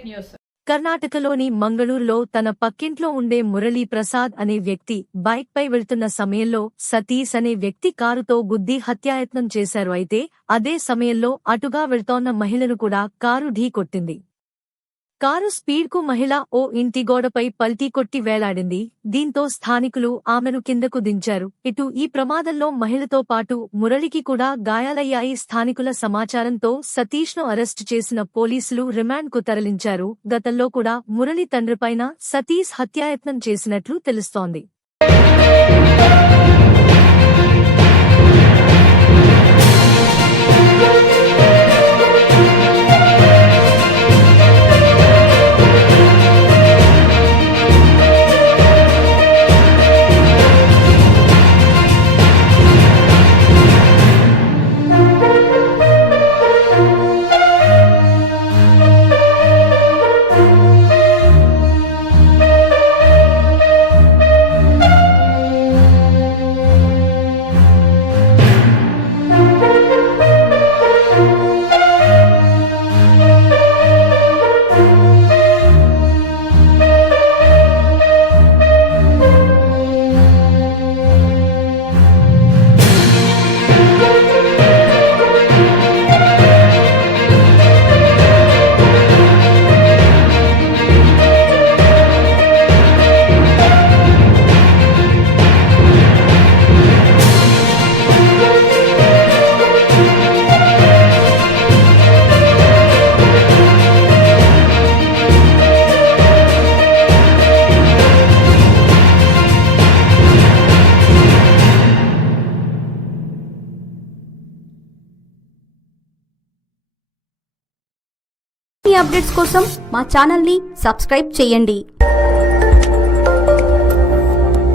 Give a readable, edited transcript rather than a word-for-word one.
Fake news. కర్ణాటకలోని మంగళూరులో తన పక్కింట్లో ఉండే మురళీ ప్రసాద్ అనే వ్యక్తి బైక్పై వెళ్తున్న సమయంలో సతీష్ అనే వ్యక్తి కారుతో గుద్ది హత్యాయత్నం చేశారు. అయితే అదే సమయంలో అటుగా వెళ్తోన్న మహిళను కూడా కారు ఢీకొట్టింది. కారు స్పీడ్కు మహిళ ఓ ఇంటి గోడపై పల్టీ కొట్టి వేలాడింది. దీంతో స్థానికులు ఆమెను కిందకు దించారు. ఇటు ఈ ప్రమాదంలో మహిళతో పాటు మురళికి కూడా గాయాలయ్యాయి. స్థానికుల సమాచారంతో సతీష్ను అరెస్టు చేసిన పోలీసులు రిమాండ్కు తరలించారు. గతంలో కూడా మురళి తండ్రిపైన సతీష్ హత్యాయత్నం చేసినట్లు తెలుస్తోంది. అప్డేట్స్ కోసం మా ఛానల్ ని సబ్స్క్రైబ్ చేయండి.